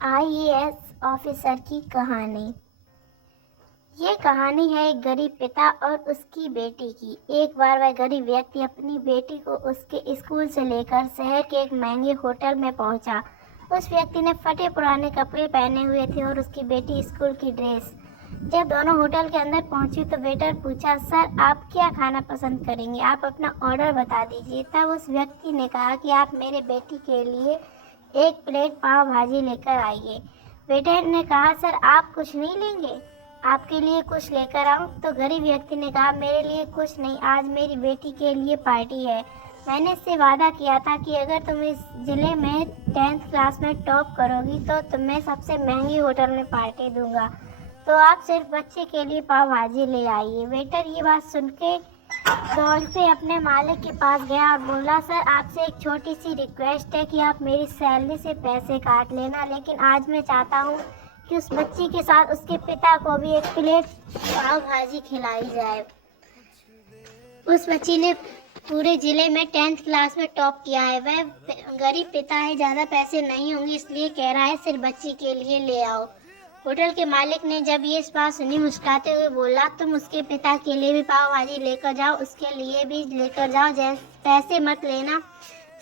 IAS officer की कहानी। ये कहानी है एक गरीब पिता और उसकी बेटी की। एक बार वह गरीब व्यक्ति अपनी बेटी को उसके स्कूल से लेकर शहर के एक महंगे होटल में पहुंचा। उस व्यक्ति ने फटे पुराने कपड़े पहने हुए थे और उसकी बेटी स्कूल की ड्रेस। जब दोनों होटल के अंदर पहुंची तो वेटर पूछा, सर आप क्या खाना पसंद करेंगे, आप अपना ऑर्डर बता दीजिए। तब उस व्यक्ति ने कहा कि आप मेरे बेटी के लिए एक प्लेट पाव भाजी लेकर आइए। वेटर ने कहा, सर आप कुछ नहीं लेंगे, आपके लिए कुछ लेकर आऊं? तो गरीब व्यक्ति ने कहा, मेरे लिए कुछ नहीं, आज मेरी बेटी के लिए पार्टी है। मैंने इससे वादा किया था कि अगर तुम इस जिले में 10th क्लास में टॉप करोगी तो तुम्हें सबसे महंगी होटल में पार्टी दूंगा, तो आप सिर्फ बच्चे के लिए पाव भाजी ले आइए। वेटर ये बात सुन के दौड़ते अपने मालिक के पास गया और बोला, सर आपसे एक छोटी सी रिक्वेस्ट है कि आप मेरी सैलरी से पैसे काट लेना, लेकिन आज मैं चाहता हूँ कि उस बच्ची के साथ उसके पिता को भी एक प्लेट पाव भाजी खिलाई जाए। उस बच्ची ने पूरे जिले में 10th क्लास में टॉप किया है। वह गरीब पिता है, ज़्यादा पैसे नहीं होंगे, इसलिए कह रहा है सिर्फ बच्ची के लिए ले आओ। होटल के मालिक ने जब ये बात सुनी मुस्कुराते हुए बोला, तुम उसके पिता के लिए भी पाव भाजी लेकर जाओ, उसके लिए भी लेकर जाओ, पैसे मत लेना।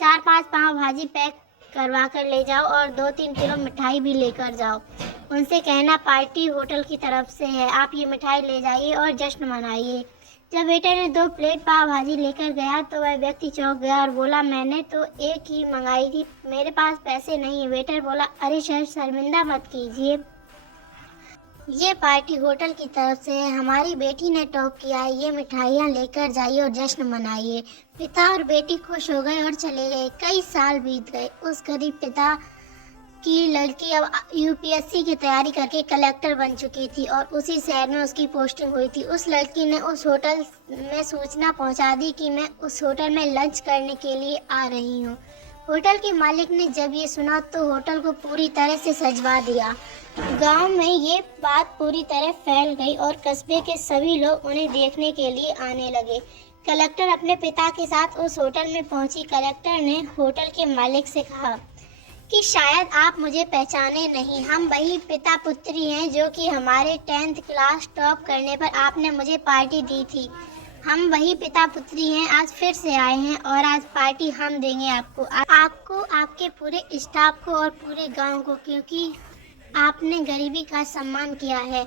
4-5 पाव भाजी पैक करवा कर ले जाओ और 2-3 किलो मिठाई भी लेकर जाओ। उनसे कहना पार्टी होटल की तरफ से है, आप ये मिठाई ले जाइए और जश्न मनाइए। जब वेटर ने 2 प्लेट पाव भाजी लेकर गया तो वह व्यक्ति चौंक गया और बोला, मैंने तो एक ही मंगाई थी, मेरे पास पैसे नहीं है। वेटर बोला, अरे सर शर्मिंदा मत कीजिए, ये पार्टी होटल की तरफ से है, हमारी बेटी ने टॉप किया है, ये मिठाइयाँ लेकर जाइए और जश्न मनाइए। पिता और बेटी खुश हो गए और चले गए। कई साल बीत गए। उस गरीब पिता की लड़की अब यूपीएससी की तैयारी करके कलेक्टर बन चुकी थी और उसी शहर में उसकी पोस्टिंग हुई थी। उस लड़की ने उस होटल में सूचना पहुंचा दी कि मैं उस होटल में लंच करने के लिए आ रही हूं। होटल के मालिक ने जब ये सुना तो होटल को पूरी तरह से सजवा दिया। गांव में ये बात पूरी तरह फैल गई और कस्बे के सभी लोग उन्हें देखने के लिए आने लगे। कलेक्टर अपने पिता के साथ उस होटल में पहुंची। कलेक्टर ने होटल के मालिक से कहा कि शायद आप मुझे पहचाने नहीं, हम वही पिता पुत्री हैं जो कि हमारे 10th क्लास टॉप करने पर आपने मुझे पार्टी दी थी। हम वही पिता पुत्री हैं, आज फिर से आए हैं और आज पार्टी हम देंगे आपको, आपके पूरे स्टाफ को और पूरे गांव को, क्योंकि आपने गरीबी का सम्मान किया है।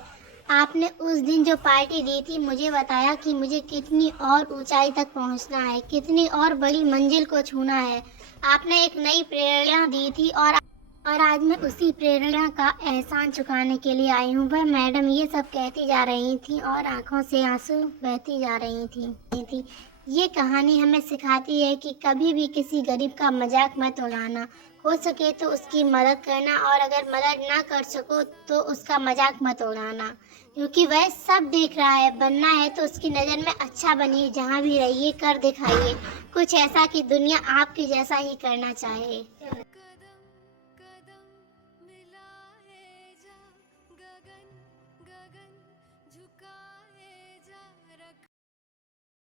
आपने उस दिन जो पार्टी दी थी मुझे बताया कि मुझे कितनी और ऊंचाई तक पहुंचना है, कितनी और बड़ी मंजिल को छूना है। आपने एक नई प्रेरणा दी थी और आज मैं उसी प्रेरणा का एहसान चुकाने के लिए आई हूँ। वह मैडम ये सब कहती जा रही थी और आंखों से आंसू बहती जा रही थी। ये कहानी हमें सिखाती है कि कभी भी किसी गरीब का मजाक मत उड़ाना, हो सके तो उसकी मदद करना और अगर मदद ना कर सको तो उसका मजाक मत उड़ाना, क्योंकि वह सब देख रहा है। बनना है तो उसकी नज़र में अच्छा बनिए, जहाँ भी रहिए कर दिखाइए कुछ ऐसा कि दुनिया आपके जैसा ही करना चाहे।